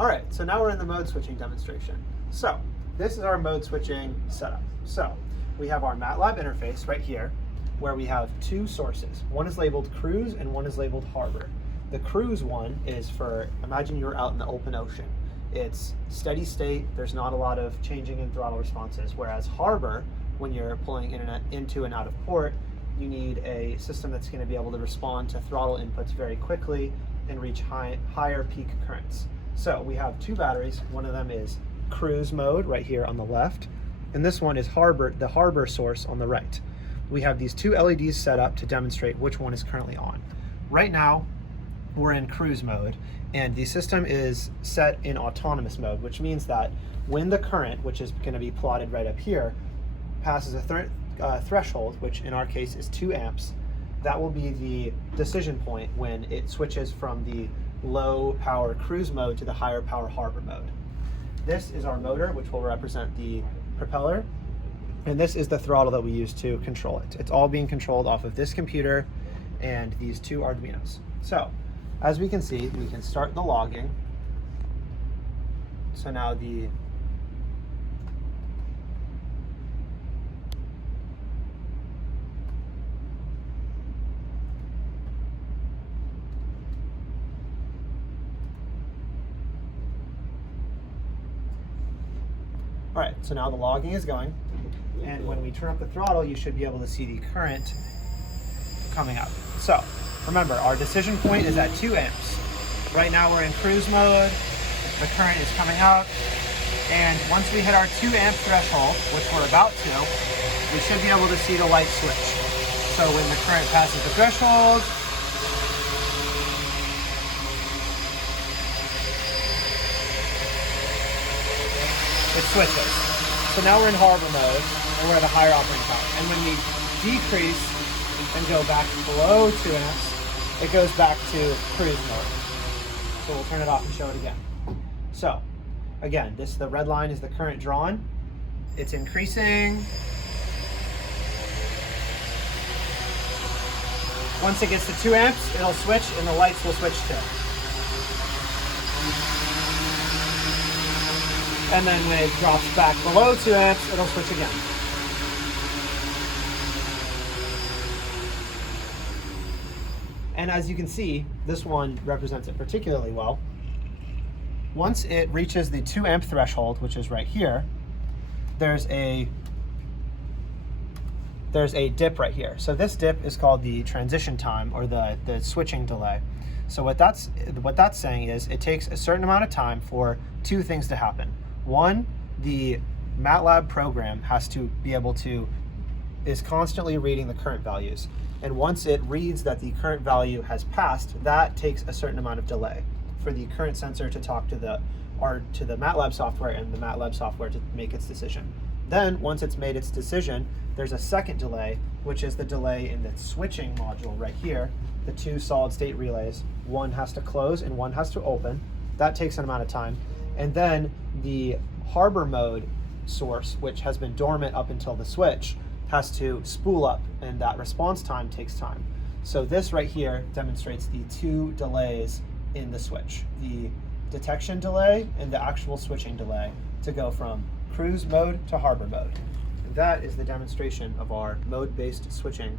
All right, so now we're in the mode switching demonstration. So this is our mode switching setup. So we have our MATLAB interface right here, where we have two sources. One is labeled cruise and one is labeled harbor. The cruise one is for, imagine you're out in the open ocean. It's steady state, there's not a lot of changing in throttle responses, whereas harbor, when you're pulling internet into and out of port, you need a system that's going to be able to respond to throttle inputs very quickly and reach higher peak currents. So we have two batteries. One of them is cruise mode right here on the left, and this one is harbor, the harbor source on the right. We have these two LEDs set up to demonstrate which one is currently on. Right now, we're in cruise mode, and the system is set in autonomous mode, which means that when the current, which is going to be plotted right up here, passes a threshold, which in our case is 2 amps, that will be the decision point when it switches from the low power cruise mode to the higher power harbor mode. This is our motor, which will represent the propeller, and this is the throttle that we use to control it. It's all being controlled off of this computer and these two Arduinos. So as we can see, we can start the logging. So now all right, so now the logging is going, and when we turn up the throttle, you should be able to see the current coming up. So remember, our decision point is at 2 amps. Right now we're in cruise mode, the current is coming out, and once we hit our 2 amp threshold, which we're about to, we should be able to see the light switch. So when the current passes the threshold, it switches. So now we're in harbor mode, and we're at a higher operating power. And when we decrease and go back below 2 amps, it goes back to cruise mode. So we'll turn it off and show it again. So again, the red line is the current drawn. It's increasing. Once it gets to 2 amps, it'll switch and the lights will switch too. And then when it drops back below 2 amps, it'll switch again. And as you can see, this one represents it particularly well. Once it reaches the 2 amp threshold, which is right here, there's a dip right here. So this dip is called the transition time, or the switching delay. So what that's saying is it takes a certain amount of time for two things to happen. One, the MATLAB program has to be able to, is constantly reading the current values. And once it reads that the current value has passed, that takes a certain amount of delay for the current sensor to talk to the MATLAB software and the MATLAB software to make its decision. Then once it's made its decision, there's a second delay, which is the delay in the switching module right here. The two solid state relays, one has to close and one has to open. That takes an amount of time. And then the harbor mode source, which has been dormant up until the switch, has to spool up, and that response time takes time. So this right here demonstrates the two delays in the switch, the detection delay and the actual switching delay to go from cruise mode to harbor mode. And that is the demonstration of our mode-based switching